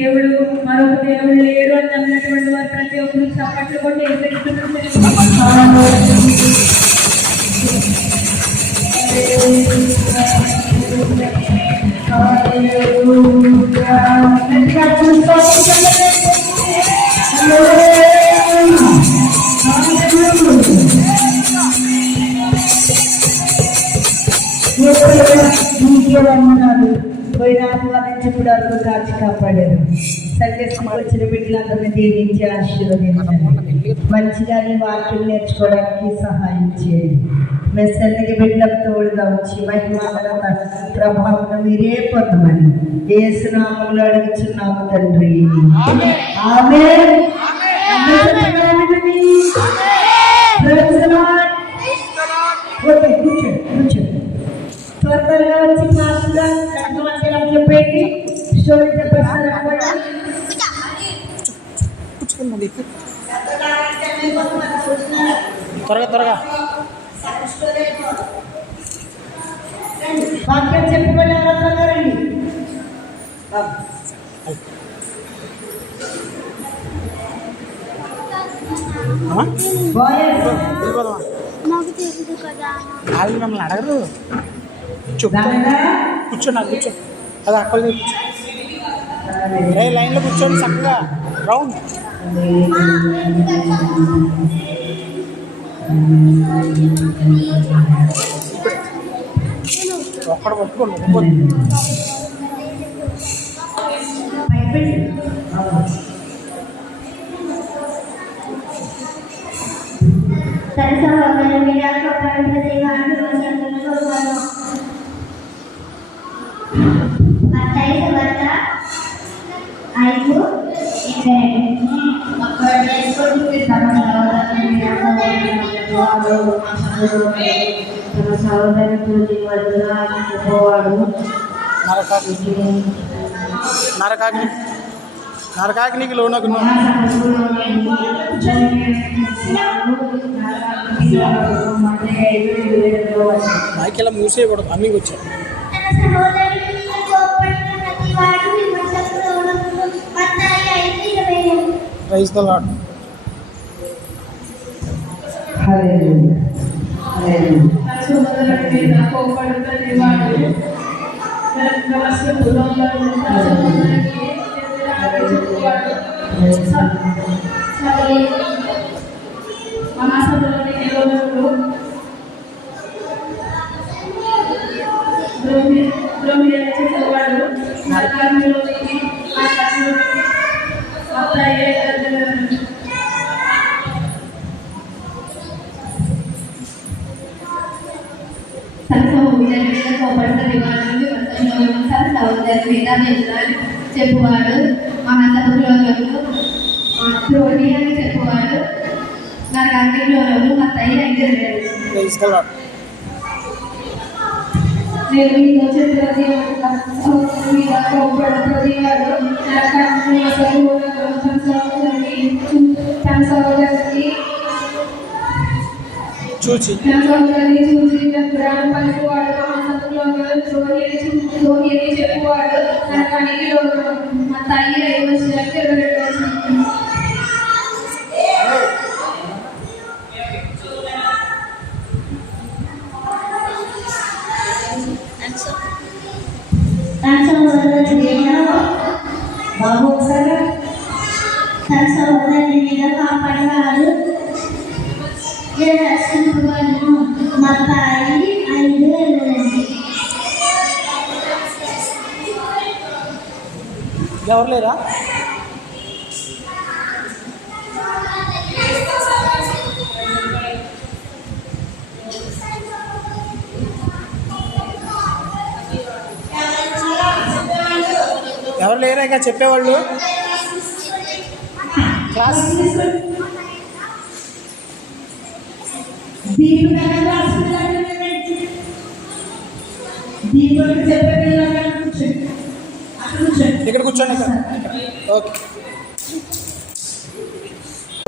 దేవుడు మరొక దేవుడు లేడు అని నమ్మినటువంటి వారు ప్రతి ఒక్కరు చప్పట్లు కొట్టి పోయిన ఆహ్వానించప్పుడు వరకు కాచి కాపాడారు. సంఘటనకు వచ్చిన బిడ్డలందరినీ దీవించి ఆశీర్వదించండి. మంచిగా వాక్యం నేర్చుకోవడానికి సహాయం చేయండి. మెస్సన్నికి బిడ్డలకు తోడుగా వచ్చి మహిమ ప్రభావం మీరే పొందమని యేసునామములో అడుగుచున్నాము తండ్రి. ఆమేన్. త్వరగా వచ్చి క్లాసుగా చెప్పేది స్టోరీ చెప్పేస్తారు. త్వరగా వాక్యం చెప్పుకొని రండి. వాళ్ళు మమ్మల్ని అడగరు. కూర్చోండి కూర్చో. అది అక్కడ కూర్చో. లైన్లో కూర్చోండి చక్కగా రౌండ్. ఒక్కడ పట్టుకోండి. నరకాగ్నికి లోనకు మైకెలా మూసేయకూడదు. అమ్మికి వచ్చారు. Praise the lord. చెప్పువాడు మహాసభలో ద్రోణి అని చెప్పువాడు నాకు అన్నిలో మా తల్లి దగ్గర నేను మీతో చెప్పి చూసి చెప్పువాడు నాకు అన్నిలో మా తల్లి 5 ವರ್ಷಕ್ಕೆ 2 ವರ್ಷ బాబు ఒకసారి తన సోదరుని మీద కాపాడేవాడు. రక్షింపబడును. మా తాయి 5 వెళ్ళండి. ఎవరు లేరా? ఎవరు లేరా ఇక చెప్పేవాళ్ళు? క్లాస్ ఇంకొకటి చెప్పే పిల్లలు అక్కడ కూర్చోండి. అక్కడ కూర్చోండి. ఇక్కడ కూర్చోండి ఇక్కడ. ఓకే.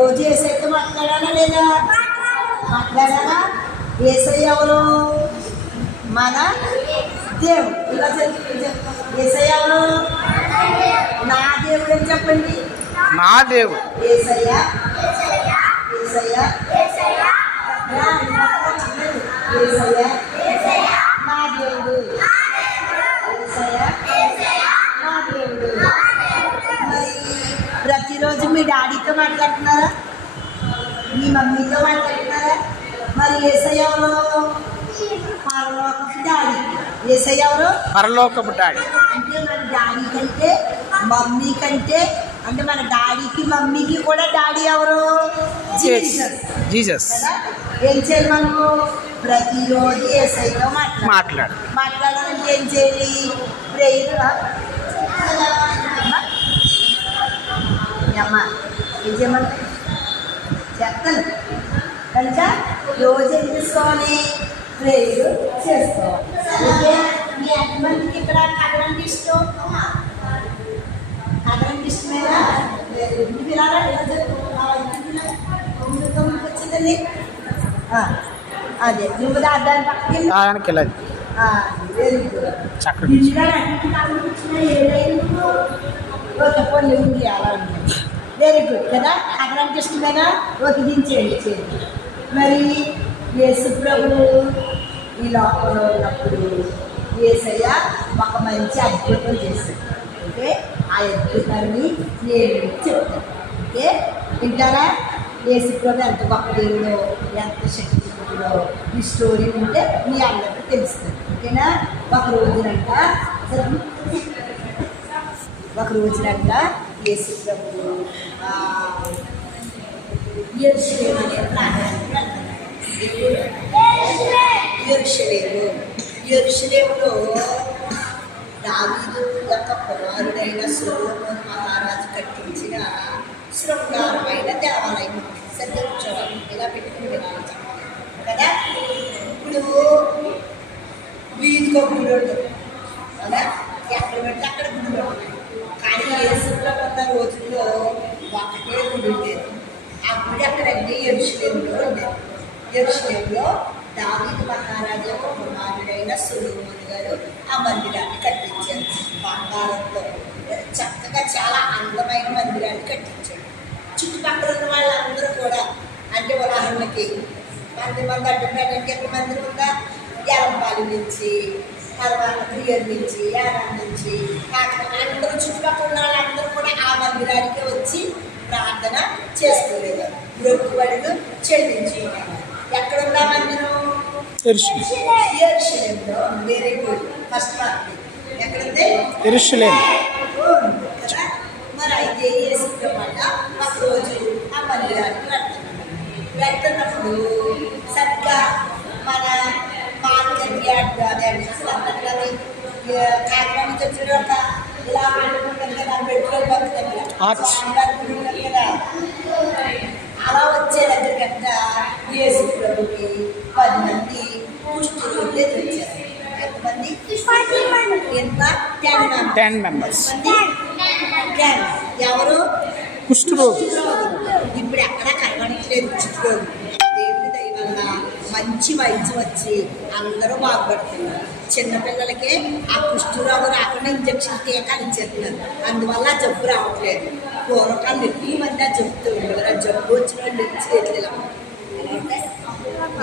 రోజు ఏసైతో మాట్లాడాలా లేదా? మాట్లాడాలా? ఏసై ఎవరు? మన దేవుడు. ఇలా ఏసై ఎవరు? నా దేవుడు అని చెప్పండి. నా దేవుడు ఏసయ్య ఏసయ్య ఏసయ్య నా దేవుడు. ఏసయ్య నా దేవుడు. మరి ప్రతిరోజు మీ డాడీతో మాట్లాడుతున్నారా? మీ మమ్మీతో మాట్లాడుతున్నారా? మరి ఏసయ్య ఎవరు? పరలోకపు డాడీ. ఏసయ్య ఎవరు? పరలోకపు డాడీ. అంటే మన డాడీ కంటే మమ్మీ కంటే అంటే మన డాడీకి మమ్మీకి కూడా డాడీ ఎవరు? జీసస్. కదా? ఏం చేయాలి మనము? ప్రతిరోజు ఏసైతో మాట్లాడాలంటే ఏం చేయాలి? ప్రేయర్. అమ్మ ఏం చేయమంటే చెప్తాను కనుక రోజు ఏం చేసుకోవాలి? ప్రేయర్ చేసుకోవాలి. ఓకే. మీ ఎంతమందికి ఇక్కడ కథలంటే ఇష్టం? కథలంటే ఇష్టమేనా? మీరు ఇలా వచ్చిందండి. అదే నువ్వు దాని పక్కకి వెరీ గుడ్. ఓకే పోనీ ఉంది అలా ఉంది. వెరీ గుడ్ కదా. కథలంటే ఇష్టమేనా? ఓకే దించేయండి చేయండి. మరి యేసు ప్రభువు ఈ లోకంలో ఉన్నప్పుడు యేసయ్య ఒక మంచి అద్భుతం చేశాడు. ఓకే. ఆ అద్భుతాన్ని నేను చెప్తాను. ఓకే వింటారా? యేసు ప్రభు ఎంత గొప్ప దేవుడో ఎంత శక్తిలో ఈ స్టోరీ ఉంటే మీ అందరికీ తెలుస్తుంది. ఓకేనా? ఒక రోజునంట యేసు ప్రభు యెరూషలేము అనే ప్రాంతానికి వెళ్తాడు. యెరూషలేములో దావీదు యొక్క కుమారుడైన సొలొమోను మహారాజు కట్టించిన శృంగారమైన దేవాలయం. సరిగ్గా కూర్చోవాలి. ఇలా పెట్టుకుని వినాలి కదా. ఇప్పుడు వీధికో గుడి ఉంటుంది కదా. ఎక్కడ పెడితే అక్కడ గుడి ఉంటుంది. కానీ యేసులో ఉన్న రోజుల్లో ఒకటే గుడి ఉండేది. ఆ గుడి అక్కడంటే యెరూషలేములో ఉండేది. యెరూషలేములో దావీదు మహారాజు యొక్క కుమారుడైన సొలొమోను గారు ఆ మందిరాన్ని కట్టించారు. బంగారంతో చక్కగా చాలా అందమైన మందిరాన్ని కట్టించాడు. చుట్టుపక్కల ఉన్న వాళ్ళందరూ కూడా అంటే ఉదాహరణకి మంది అడ్డుపేటకి ఎక్కడ మందిరం ఉందా? ఎలంపాలి నుంచి తర్వాత క్రియర్ నుంచి యానం నుంచి అందరూ చుట్టుపక్కల ఉన్న వాళ్ళందరూ కూడా ఆ మందిరానికి వచ్చి ప్రార్థన చేసుకోలేదారు. మొక్కుబడులు చెల్లించుకున్నారు. ఎక్కడున్నా మందిరం? యెరూషలేములో. Very good. ఫస్ట్ పార్ట్ ఎక్కడుంది? యెరూషలేము కదా. మరి అయితే యేసు వల్ల ఒక రోజు ఆ మందిరానికి వెళ్తున్నప్పుడు సరిగ్గా మన మార్కెట్ యార్డ్ అదే అన్నది కాకినాడ నుంచి వచ్చిన ఒక ఇలా పెట్టుకుంటారు కదా. పెట్రోల్ బంక్ దగ్గర కదా. అలా వచ్చే దగ్గరకంట యేసు ప్రభుకి 10 మంది కుష్ఠరోగులు ఎదురొచ్చారు. ఎంతమంది? ఎంత? 10 మెంబర్స్. ఎవరు? కుష్ఠరోగి. ఇప్పుడు ఎక్కడ కనబడట్లేదు కుష్ఠరోగి. దేవుని దయ వల్ల మంచి వైద్యం వచ్చి అందరూ బాగుపడుతున్నారు. చిన్నపిల్లలకే ఆ కుష్ఠరోగం రాకుండా ఇంజక్షన్ టీకాలు ఇచ్చేస్తున్నారు. అందువల్ల జబ్బు రావట్లేదు. పూర్వకాలం ఎక్కువ మంది ఆ జబ్బుతో ఉండేవారు. ఆ జబ్బు వచ్చిన వాళ్ళు చేతులు ఇలా అంటే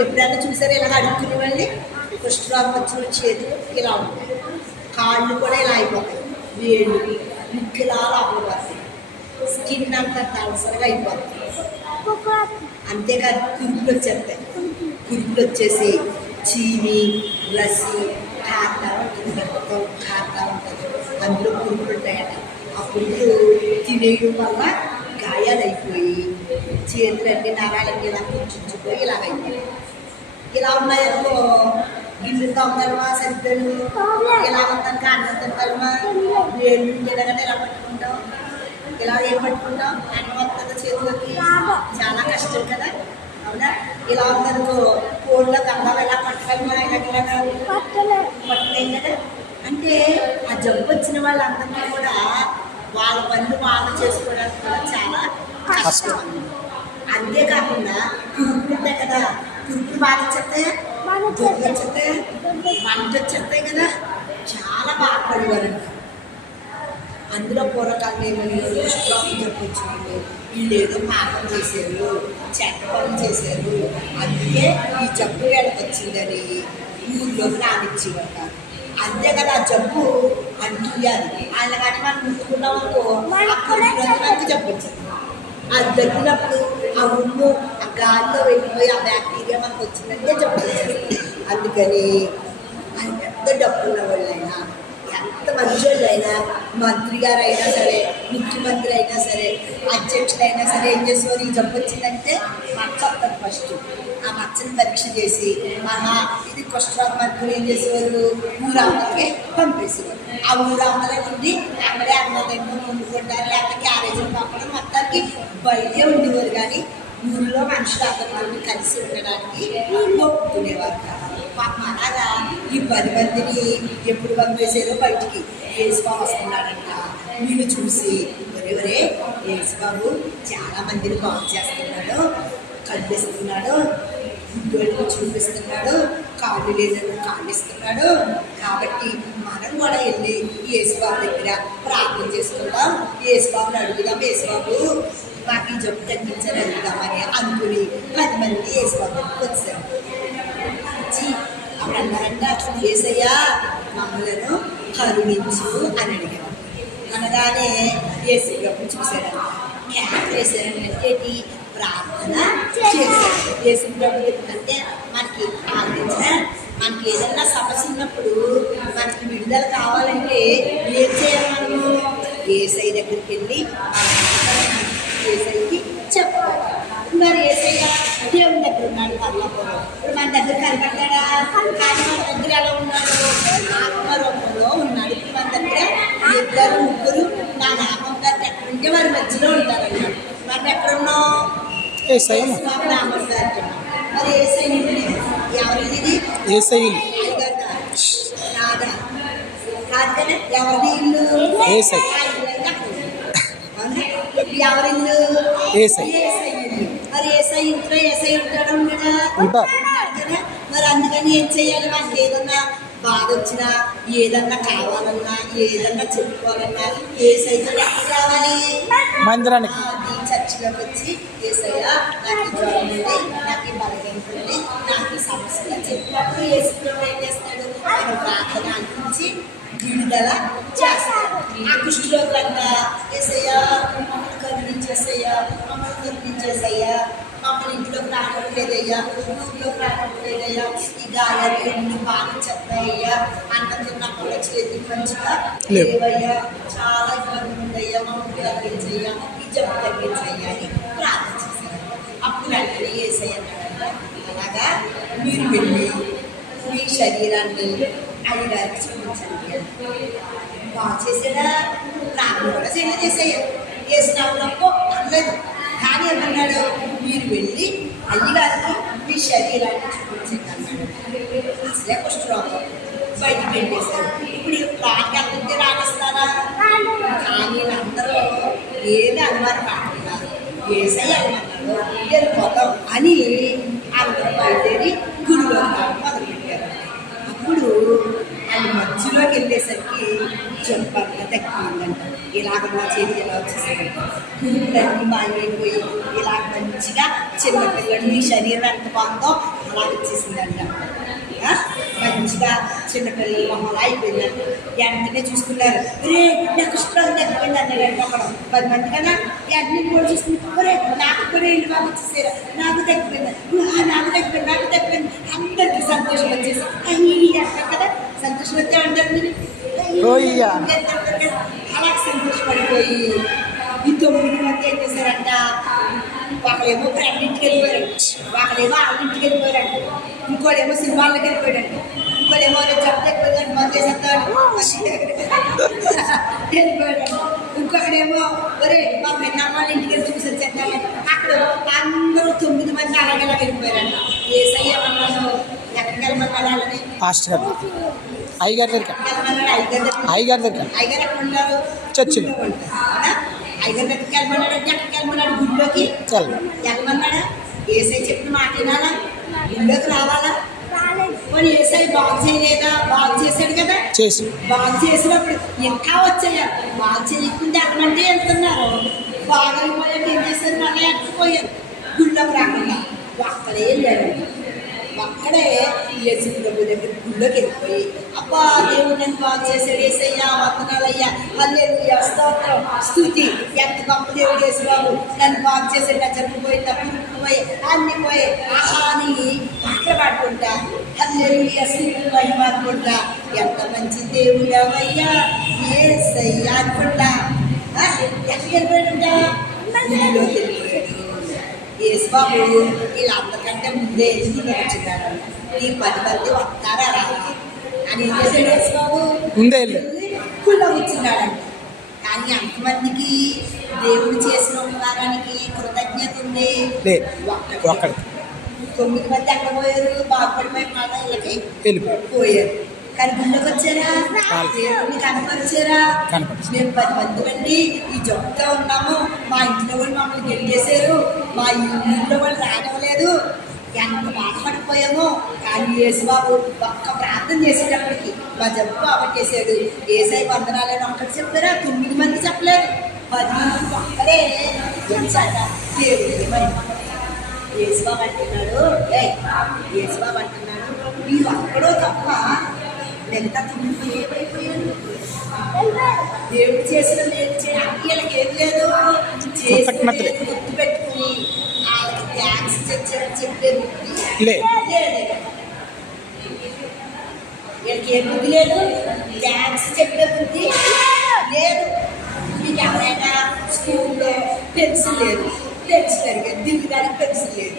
ఎప్పుడైనా చూసారు ఇలా అడుక్కునే వాళ్ళని? కుష్ఠరోగం వచ్చిన చేతులు ఇలా ఉంటాయి. కాళ్ళు కూడా ఇలా అయిపోతాయి. వేళ్ళు ముక్కులా లోపలిపోతాయి. స్కిన్ అంతా తలసరగా అయిపోతుంది. అంతేకాదు కురుపులు వచ్చేస్తాయి. కురుపులు వచ్చేసి చీని రసి కారుతా ఉంటుంది. రక్తం కారుతా ఉంటుంది. అందులో కురుపులు ఉంటాయట. ఆ కురుపులు తినేయడం వల్ల గాయాలైపోయి చేతులన్నీ నరాలన్నీ ఇలా కుంచుకుపోయి ఇలాగైపోయి ఇలా ఉన్నాయనుకో గిన్నె తొంగలమా సరిద్దలు ఇలా ఉంటాను అన్నం తింటామా వేళ్ళు ఎలాగంటే ఇలా పట్టుకుంటాం. ఇలా ఏం పట్టుకుంటాం? అన్నం వస్తుంది చేతులకి. చాలా కష్టం కదా. అవునా? ఇలా ఉందనుకో కోళ్ళ గంగం ఎలా పట్టుకొని మనం ఇలాగ పట్టలేం కదా. అంటే ఆ జబ్బు వచ్చిన వాళ్ళందరికీ కూడా వాళ్ళ పనులు వాళ్ళు చేసుకోవడానికి కూడా చాలా కష్టం. అంతేకాకుండా కురుపులు ఉంటాయి కదా, కురుపులు బాగా వచ్చేస్తాయి, జబ్బులు వచ్చేస్తాయి, మంట వచ్చేస్తాయి కదా, చాలా బాధపడేవారంట. అందులో పూర్వకాలం ఏమని దృష్టిలోకి చెప్పొచ్చింది, వీళ్ళు ఏదో పాపం చేశారు, చెడ్డ పనులు చేశారు, అందుకే ఈ జబ్బు వేళకి వచ్చిందని ఊళ్ళోకి రానిచ్చేవారు. అంతే కదా, ఆ జబ్బు అంటుయ్యాలి ఆయన కానీ మనం ముట్టుకున్నామనుకో మనకు జబ్బు వచ్చింది. అది తగ్గినప్పుడు ఆ ఉమ్ము ఆ గాలిలో వెళ్ళిపోయి ఆ బ్యాక్టీరియా మనకు వచ్చిందంటే జబ్బు వచ్చేస్తుంది. అందుకని ఆయన పెద్ద డబ్బు ఉన్న వాళ్ళైనా, ఎంత మంచి వాళ్ళైనా, మంత్రి గారు అయినా సరే, ముఖ్యమంత్రి అయినా సరే, అధ్యక్షులు అయినా సరే ఏం చేసేవారు, ఈ జబ్బు వచ్చిందంటే మచ్చ వస్తుంది ఫస్ట్. ఆ మచ్చని పరీక్ష చేసి ఇది కుష్ఠరోగం అనుకుని ఏం చేసేవారు, ఊరామలకి పంపేసేవారు. ఆ ఊరామల నుండి అక్కడే అన్నదెన్నో వండుకుంటారు, లేకపోతే క్యారేజీలు పంపడం, మొత్తానికి బయటే ఉండేవారు. కానీ ఊళ్ళో మనుషులు అందరినీ కలిసి ఉండడానికి ఒప్పుకునేవారు. పాపం అలాగా ఈ 10 మందిని ఎప్పుడు పంపేసారో బయటికి యేసుబాబు వస్తున్నాడంట. వీళ్ళు చూసి ఒరే యేసుబాబు చాలా మందిని బాగు చేస్తున్నాడు, కనిపిస్తున్నాడు, గుడ్డోళ్ళని చూపిస్తున్నాడు, కాళ్ళు లేదని కాళ్ళు ఇస్తున్నాడు, కాబట్టి మనం కూడా వెళ్ళి యేసుబాబు దగ్గర ప్రార్థన చేసుకుందాం, యేసుబాబుని అడుగుదాం, యేసుబాబు మాకు ఈ జబ్బు తగ్గించని అడుగుదామని అనుకుని 10 మంది యేసుబాబు దగ్గరికి వచ్చారు. అప్పుడు అన్నారంటే అసలు యేసయ్యా మమ్మలను కరుణించు అని అడిగారు. అనగానే యేసుప్రభు చూశాడు, క్యాప్ వేసారంటే ప్రార్థన చేశారు. యేసుప్రభు అంటే మనకి మనకి ఏదన్నా సమస్య ఉన్నప్పుడు మనకి విడుదల కావాలంటే ఏం చేయాలి, మనము యేసయ్య దగ్గరికి వెళ్ళి యేసయ్యకి చెప్పుకోవాలి. మరి యేసయ్య దేవుని దగ్గర ఉన్నాడు పరలోకంలో, ఇప్పుడు మన దగ్గర కనపడ్డాడా? కానీ మన దగ్గర ఎలా ఉన్నాడు, ఆత్మరూపంలో ఉన్నాడు. ఇప్పుడు మన దగ్గర 2 3 నా నామం గారు ఎక్కడుంటే వారి మధ్యలో ఉంటారన్నాడు. మనం ఎక్కడున్నాం, నామం గారు. మరి యేసయ్య ఎవరిది, యేసయ్యులు నాదా కాదు కదా, ఎవరిది ఇల్లు, ఎవరిల్లు, మరి ఏసై ఇంట్లో ఏసై ఉంటాడు కదా. మరి అందుకని ఏం చేయాలి, మనకి ఏదన్నా బాధ వచ్చినా, ఏదన్నా కావాలన్నా, ఏదన్నా చెప్పుకోవాలన్నా ఏసైతో ఎక్కడ రావాలి, మందిరానికి, చర్చిలోకి వచ్చి యేసయ్య నాకు జ్వరం ఉంది, నాకు ఈ బలహీనత, నాకు ఈ సమస్యలు చెప్పినప్పుడు యేసుప్రభు ఏం చేస్తాడు, ఆయన ప్రార్థన అనిపించి విడుదల చేస్తాడు. ఆ కుష్ఠరోగులంట యేసయ్య మమ్మల్ని కరుణించేసయ్యా, మమ్మల్ని కరుణించేసయ్యా, మమ్మల్ని ఇంట్లోకి రావట్లేదయ్యా, ఊళ్ళోకి రావట్లేదయ్యా, ఈ గాయాలు ఎన్ని బాగా చెప్తాయ్యా, అన్నం తిన్నప్పుడు చేతి మంచిగా లేవయ్యా, చాలా ఇబ్బంది ఉందయ్యా, మమ్మల్ని తగ్గించయ్యా, ఈ జబ్బు తగ్గించయ్యా అని ప్రార్థన చేశారు. అప్పుడు వెంటనే యేసయ్య అలాగా మీరు వెళ్ళి మీ శరీరాన్ని అయ్యగారికి చూపించండి. బాగు చేసాడా, ప్రార్థన కూడా చేసేయ్యా, వేసినప్పుడు అనలేదు. కానీ ఏమన్నాడు, మీరు వెళ్ళి అయ్యగారికి మీ శరీరాన్ని చూపించండి అన్నాడు. అసలే కుష్ఠరోగం బయటకు వెళ్ళేశారు. ఇప్పుడు ప్రాణానికి వెళ్తుంటే రాణిస్తారా? కానీ అందరూ ఏమీ అనుమానం పడుతున్నారు, యేసయ్య అనుమానాలు వెళ్ళిపోతాం అని అందరూ బయలుదేరి గుడిలో మొదలుపెట్టారు. అప్పుడు ఆయన మధ్యలోకి వెళ్ళేసరికి జంపంగా తగ్గిపోయిందంట. ఇలాగ మా చేతి ఎలా వచ్చేసారంట, కురుపులన్నీ మాయమైపోయి ఇలాగ మంచిగా చిన్నపిల్లలు మీ శరీరం ఎంత బాగుందో అలా వచ్చేసిందంట. మంచిగా చిన్నపిల్లల మొహలా అయిపోయిందంట. వెంటనే చూసుకున్నారు, రే నాకు ఇష్టం తగ్గిపోయింది అన్నాడంట. అక్కడ 10 మంది కదా, అన్ని కూడా చూసుకుని నాకు కూడా ఇల్లు బాగా వచ్చేసారు, నాకు తగ్గిపోయింది, నాకు తగ్గిపోయింది, నాకు తగ్గిపోయింది. అందరికీ సంతోషం వచ్చేసి అయ్యి అంటారు కదా, సంతోషం వచ్చే అంటారు మీరు, అలా సంతోషపడిపోయి ఈ 9 మంది ఏం చేశారంట, ఒకళ్ళేమో ఫ్రెండ్ ఇంటికి వెళ్ళిపోయారంట, ఒకళ్ళేమో వాళ్ళ ఇంటికి వెళ్ళిపోయారంట, ఇంకోడేమో సినిమాలకు వెళ్ళిపోయాడంట, ఇంకోడేమో జబ్బు ఎక్కువ మంది చేసేస్తాడు వెళ్ళిపోయాడంట, ఇంకొకడేమో ఒరే మా పెన్నమ్మ వాళ్ళ ఇంటికి వెళ్ళి చూసి వచ్చేద్దామని అక్కడ అప్పుడు అందరూ 9 మంది అలాగే వెళ్ళిపోయారంట. ఏసయ్య ఏమన్నాడు, ఎక్కడికి వెళ్ళమన్నాడు వాళ్ళని? పాస్టర్ గారు అయ్యగారి దగ్గర వెళ్ళమన్నాడు అయ్యగారి దగ్గర అయ్యగారు ఎక్కడ ఉంటారు? చర్చిలో అయ్యగారి దగ్గరికి వెళ్ళమన్నాడు. అంటే ఎక్కడికి వెళ్ళమన్నాడు? గుడిలోకి వెళ్ళమన్నాడా? ఏసై చెప్పిన మాట వినాలా? గుడిలోకి రావాలా? మరి ఏసై బాగు చేయలేదా? బాగు చేశాడు కదా, చేసి బాగు చేసినప్పుడు ఇంకా వచ్చాయా? బాగు చేయకుండా ఎక్కడంటే వెళ్తున్నారు. బాగైపోయాక ఏం చేశారు? మళ్ళీ ఎక్కిపోయారు. గుళ్ళోకి రాకుండా ఒక్కడే వెళ్ళాడు. ఒక్కడే యేసు ప్రభు దగ్గర గుళ్ళోకి వెళ్ళిపోయి, అబ్బా దేవుడు నన్ను బాగు చేశాడు, ఏసయ్యా వందనాలయ్యా, హల్లెలూయా, స్తోత్రం, స్తుతి, ఎంత గొప్ప దేవుడు యేసు బాబు, నన్ను బాగు చేశాడు, నా జబ్బు పోయి, నా పురుగు పోయి, అన్ని పోయి, ఆహా అని పాటలు పాడుకుంటా, హల్లెలూయా, స్తుతి, మహిమ అనుకుంటా, ఎంత మంచి దేవుడవయ్యా యేసయ్యా అనుకుంటా. ఎక్కడికి వెళ్ళిపోయాడంట? గుడిలోకి వెళ్ళిపోయాడు. యేసుబాబు వీళ్ళందరికంటే ముందే ఎదుగులో వచ్చినాడు. ఈ 10 మంది వస్తారా రారా అని ఏం చేశాడు యేసుబాబు? ముందే గుళ్ళో కూర్చున్నాడంట. కానీ అంతమందికి దేవుడు చేసిన ఉపకారానికి కృతజ్ఞత ఉంది. ఒక్కడి 9 మంది ఎక్కడ పోయారు? బాగుపడిపోయి మాట వీళ్ళకి వెళ్ళిపోయారు. పోయారు. కానీ గుళ్ళోకి వచ్చారా? దేవుడిని కనపరిచారా? మేము 10 మంది అండి ఈ జబ్బుతో ఉన్నాము, మా ఇంట్లో వాళ్ళు మమ్మల్ని గెలిచేశారు, మా ఇంట్లో వాళ్ళు రానివ్వలేదు, ఎంత బాధపడిపోయామో. కానీ యేసుబాబు ఒక్క ప్రార్థన చేసేటప్పటికి మా జబ్బు బాగొట్టేశాడు. ఏసై వందనాలని ఒక్కటి చెప్పారా? 9 మంది చెప్పలేదు, 10 మంది ఒక్కడే వచ్చాక దేవుడు యేసుబాబు అంటున్నాడు, యేసుబాబు అంటున్నాడు, మీరు ఒక్కడో తప్ప మిగతా 9 ఏమైపోయారు? దేవుడు చేసిన లేదు చేయడానికి వీళ్ళకి ఏం లేదు, చేసిన గుర్తు పెట్టుకుని వాళ్ళకి థ్యాంక్స్ చెప్పే బుద్ధి లేదు. వీళ్ళకి ఏ బుద్ధి లేదు, థ్యాంక్స్ చెప్పే బుద్ధి లేదు. మీకు ఎవరైనా స్కూల్లో పెన్సిల్ లేదు, పెన్సిల్ అడిగాడు, దిల్లు గారికి పెన్సిల్ లేదు,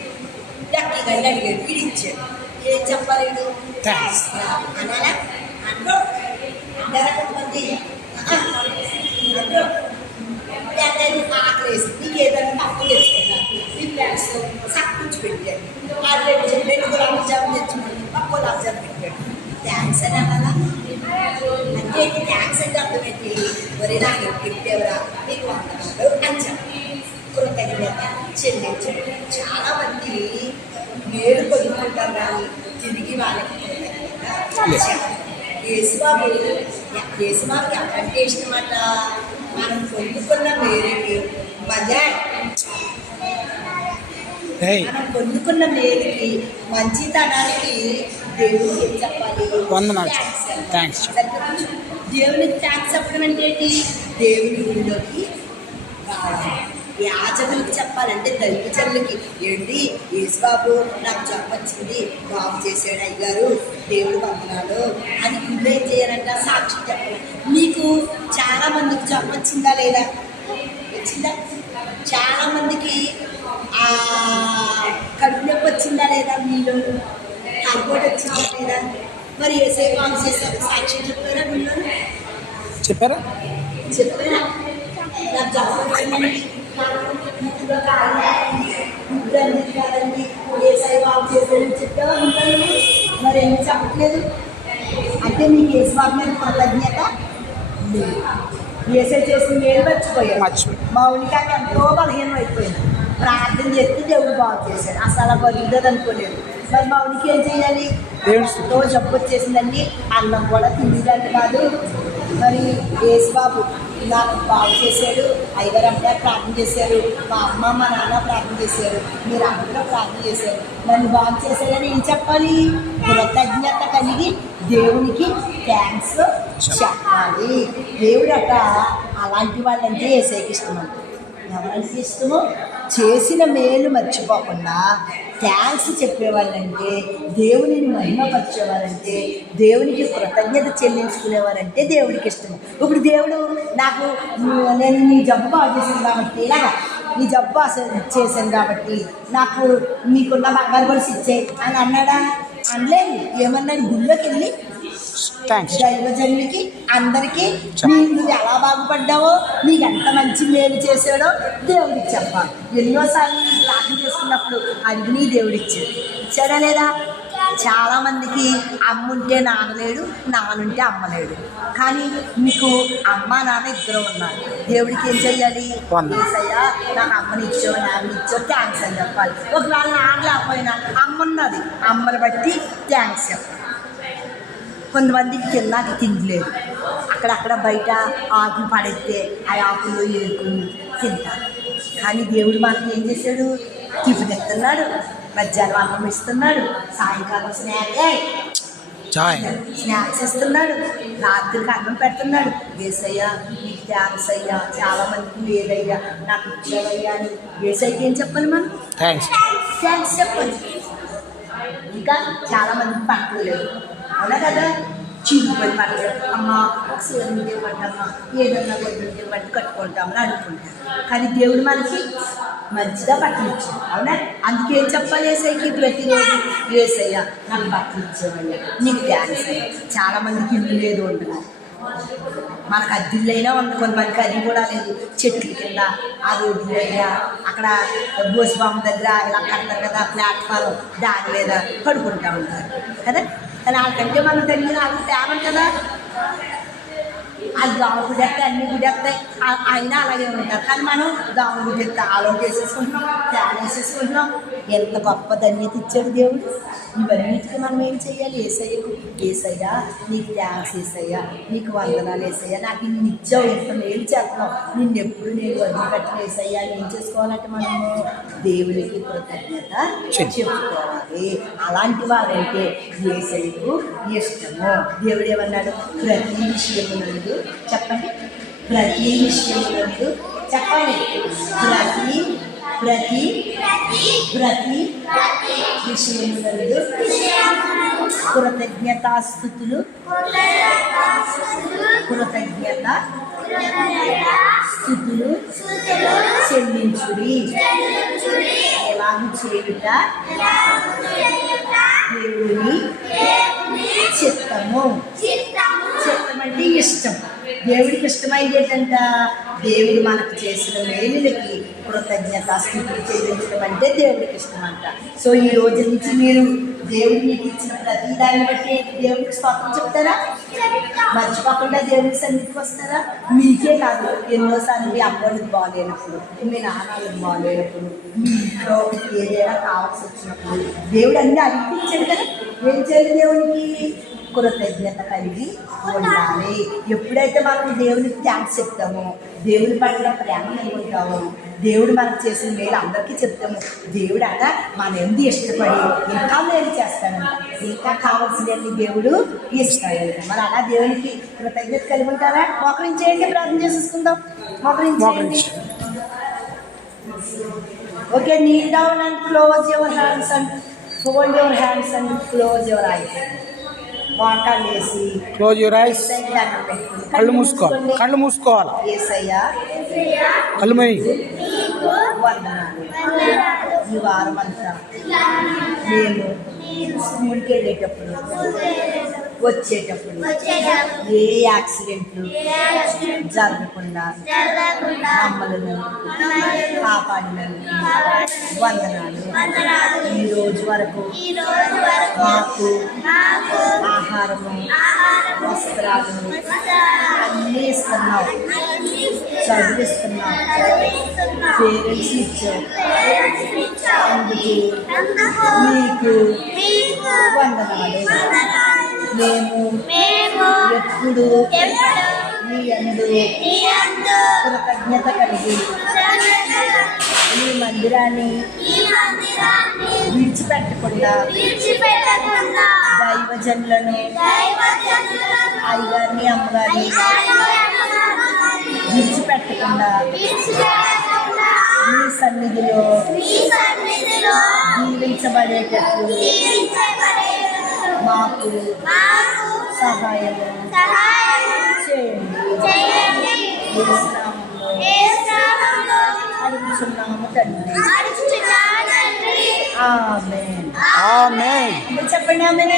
లక్కీ గారికి అడిగాడు, ఇది ఇచ్చాడు, ఏం చెప్పాలి? థ్యాంక్స్ అనాలా? అందరూ కొంతమంది అందరూ ఆకలేసి నీకు ఏదైనా తప్పు తెచ్చుకున్నారు, మీ ఫ్రెండ్స్ సక్కుంచి పెట్టారు, వాళ్ళు 2 గులాబీ జామున్ తెచ్చుకున్నారు, ఒక గులాబీ జామున్ పెట్టాడు, థ్యాంక్స్ అని అనాలా? అంటే థ్యాంక్స్ అంటే అర్థం ఏంటి? మరి నాకు పెట్టేవరా, నీకు వందనాలు అని చెప్పి కృతజ్ఞత చెల్లించడం. చాలామంది మేలు పొందుకుంటారు కానీ తిరిగి వాళ్ళకి యేసుబాబుకి ఎక్కడంటే ఇష్టమట? మనం పొందుకున్న మేలుకి మనం పొందుకున్న మేలుకి మంచితనానికి దేవుడికి ఏం చెప్పాలి? థ్యాంక్స్. దేవునికి థ్యాంక్స్ చెప్పడం అంటే ఏంటి? దేవుని గుడిలోకి రావడం. యాజకులకి చెప్పాలంటే దైవజనులకి, ఏంటి యేసుబాబు నాకు జబ్బు వచ్చింది, బాగు చేశాడు అయ్యారు, దేవుడు వందనాలు అని గుళ్ళో ఏం చేయాలంట? సాక్షి చెప్పాలి. మీకు చాలామందికి జబ్బు వచ్చిందా లేదా? వచ్చిందా? చాలామందికి కడుపు నొప్పి వచ్చిందా లేదా? మీలో కడుపుటి వచ్చిందా లేదా? మరి ఏసై బాగు చేశారు, సాక్షి చెప్పారా? గుళ్ళో చెప్పారా? నాకు జబ్బు వచ్చిందండి, కాదండి, ఏసై బాగు చేశారని చెప్పా ఉంటాను, మరి ఎందుకు చెప్పట్లేదు? అంటే మీకు యేసుబాబు మీద కృతజ్ఞత లేదు. ఏసై చేసిన మేలు మర్చిపోయారు. మౌనికాకి ఎంతో బలహీనం అయిపోయింది, ప్రార్థన చేస్తే దేవుడు బాగు చేశాడు, అసలు అలా బతుకుతుంది అనుకోలేదు. మరి మౌనికి ఏం చేయాలి? ఎంతో జబ్బు వచ్చేసిందండి, అన్నం కూడా తినేదంటే కాదు. మరి యేసుబాబు నాకు బాగు చేశాడు, అయ్యగారు అమ్మగారు ప్రార్థన చేశారు, మా అమ్మ మా నాన్న ప్రార్థన చేశారు, మీరు అందరూ ప్రార్థన చేశారు, నన్ను బాగు చేశారని ఏం చెప్పాలి? కృతజ్ఞత కలిగి దేవునికి థ్యాంక్స్ చెప్పాలి. దేవుడు అట అలాంటి వాళ్ళంటే యేసయ్యకి ఇష్టమంట. ఎవరంటే ఇష్టమో? చేసిన మేలు మర్చిపోకుండా థ్యాంక్స్ చెప్పేవాళ్ళంటే, దేవునిని మహిమపరిచేవారంటే, దేవునికి కృతజ్ఞత చెల్లించుకునేవారంటే దేవుడికి ఇష్టం. ఇప్పుడు దేవుడు నాకు నేను నీ జబ్బు బాగు చేశాను కాబట్టి, ఇలాగా నీ జబ్బు చేశాను కాబట్టి నాకు మీకున్న బంగారు గొలుసు ఇచ్చేయి అని అన్నాడా? అనలేదు. ఏమన్నాడు? గుళ్ళోకి వెళ్ళి Thanks. దైవజనులకి అందరికీ నువ్వు ఎలా బాగుపడ్డావో, నీకు ఎంత మంచి మేలు చేసాడో దేవుడికి చెప్పాలి. ఎన్నోసార్లు నీకు ప్రార్థన చేసుకున్నప్పుడు అడిగి నీ దేవుడిచ్చాడు. ఇచ్చాడా లేదా? చాలామందికి అమ్ముంటే నాన్నలేడు, నాన్నుంటే అమ్మలేడు. కానీ మీకు అమ్మ నాన్న ఇద్దరు ఉన్నారు. దేవుడికి ఏం చెయ్యాలి? ఏసయ్యా నాకు అమ్మనిచ్చో నాన్ననిచ్చో థ్యాంక్స్ అని చెప్పాలి. ఒకవేళ నాన్న లేకపోయినా అమ్మ ఉన్నది, అమ్మని బట్టి థ్యాంక్స్ చెప్పాలి. కొంతమందికి తిన్నాక తినలేదు, అక్కడక్కడ బయట ఆకులు పడేస్తే ఆ ఆకుల్లో ఏరుకుని తింటారు. కానీ దేవుడు మనకి ఏం చేశాడు? టిఫిన్ ఇస్తున్నాడు, మధ్యాహ్నం అన్నం ఇస్తున్నాడు, సాయంకాలం స్నాక్స్ ఇస్తున్నాడు, రాత్రికి అన్నం పెడుతున్నాడు. ఏసయ్యా నీకు థ్యాంక్స్ అయ్యా, చాలా మందికి లేదయ్యా నాకు ఇచ్చావయ్యా అని ఏసైకి ఏం చెప్పాలి? మనం థ్యాంక్స్ చెప్పాలి. ఇంకా చాలా మందికి పట్టలు లేదు, అవునా కదా? చిరిగిపోయి పట్టలేదు. అమ్మ ఒక సీరం ఇవ్వండమ్మా, ఏదన్నా కొద్దిగా బట్టి కట్టుకుంటామని అనుకుంటాం. కానీ దేవుడు మనకి మంచిగా బట్టలు ఇచ్చాడు, అవునా? అందుకే ఏం చెప్పాలి ఏసైకి? ప్రతిరోజు ఏసయ్యా నాకు బట్టలు ఇచ్చావయ్యా, నీకు థ్యాంక్స్ అయ్యా. చాలామందికి ఇల్లు లేదు ఉండదు, మనకు అద్దిల్లైనా ఉంది, కొంతమందికి అది కూడా లేదు. చెట్ల కింద, ఆ రోడ్డు దగ్గర, అక్కడ బోసుబాంబు దగ్గర ఇలా కడతారు కదా ప్లాట్ఫారం, దాని మీద పడుకుంటూ ఉంటారు కదా. కానీ వాళ్ళకంటే మనం తెలియదు, వాళ్ళకి తేమం కదా. అది దోమ గుడ్డెత్తాయి, అన్ని గుడ్డెత్తాయి, అయినా అలాగే ఉంటారు. కానీ మనం దోమ గుడ్డెత్తా ఆలోచన వేసేసుకుంటున్నాం, తేమ వేసేసుకుంటున్నాం. ఎంత గొప్ప ధన్యత ఇచ్చాడు దేవుడు. ఇవన్నిటికీ మనం ఏం చెయ్యాలి? ఏసయ్యకు ఏసయ్యా నీకు థ్యాంక్స్ ఏసయ్యా, నీకు వందనాలు ఏసయ్యా, నాకు ఇన్ని ఇచ్చావు, ఇంత మేలు చేస్తున్నావు, నిన్నెప్పుడు నేను వదిలిపెట్టిన ఏసయ్యా అని ఏం చేసుకోవాలంటే మనము దేవునికి కృతజ్ఞత చెప్పుకోవాలి. అలాంటి వారంటే ఏసయ్యకు ఇష్టము. దేవుడు ఏమన్నాడు? ప్రతి విషయమునందు చెప్పండి, ప్రతి విషయమునందు చెప్పండి, ప్రతి విషయమునందు కృతజ్ఞతాస్తుతులు చెల్లించుడి. ఎలాగ చేయుట దేవుని చిత్తము. చిత్తం అంటే ఇష్టం. దేవుడికి ఇష్టమైంది ఏంటంట? దేవుడు మనకు చేసిన మేలులకి కృతజ్ఞతాస్తుతులు చెల్లించడం అంటే దేవుడికి ఇష్టం అంట. సో ఈ రోజు నుంచి మీరు దేవుడు మీకు ఇచ్చిన ప్రతి దాన్ని బట్టి దేవుడికి స్తోత్రం చెప్తారా? మర్చిపోకుండా దేవుడి సన్నిధికి వస్తారా? మీకే కాదు, ఎన్నోసార్లు మీ అమ్మలకు బాగాలేనప్పుడు, మీ నాన్నలకు బాగాలేనప్పుడు, మీ ఇంట్లో ఏదైనా కావాల్సి వచ్చినప్పుడు దేవుడు అన్నీ అనిపించాడు కదా. ఏం చేయాలి? దేవుడికి కృతజ్ఞత కలిగి ఉండాలి. ఎప్పుడైతే మనం దేవునికి థ్యాంక్స్ చెప్తామో, దేవుడి పట్ల ప్రేమ అనుకుంటామో, దేవుడు మనకు చేసిన మేలు అందరికీ చెప్తాము, దేవుడు అట మన ఎందుకు ఇష్టపడి ఇంకా మేలు చేస్తాడంట, ఇంకా కావాల్సినవి దేవుడు ఇస్తాడంట. మరి అలా దేవునికి కృతజ్ఞత కలిగి ఉంటారా? మోకరించేయండి, ప్రార్థన చేసేసుకుందాం. మోకరించేయండి. Okay, kneel down and close your hands and fold your hands and close your eyes. మోకాళ్ళు వేసి క్లోజ్ యువర్ ఐస్. కళ్ళు మూసుకోవాలి, కళ్ళు మూసుకోవాలి. యేసయ్యా కళ్ళు మూయి. వందనాలు. ఈ వారం అంతా మేము స్కూల్కి వెళ్ళేటప్పుడు వచ్చేటప్పుడు ఏ యాక్సిడెంట్లు జరగకుండా మమ్మల్ని కాపాడినందుకు వందనాలు. ఈ రోజు వరకు మాకు ఆహారము, వస్త్రాలను అన్నీ ఇస్తున్నావు, చదివిస్తున్నావు, పేరెంట్స్ ఇచ్చావు. అందుకు నీకు వందనాలు. మేము ఎప్పుడు నీ యందు కృతజ్ఞత కలిగి ఈ మందిరాన్ని విడిచిపెట్టకుండా దైవజనులను, అయ్యగారిని, అమ్మగారిని విడిచిపెట్టకుండా నీ సన్నిధిలో దీవించబడేటట్లు మాకు సహాయం చేయండి. అడుగుచున్నాము తండ్రి. ఆమేన్. ఆమేన్. చెప్పండి ఆమేన్.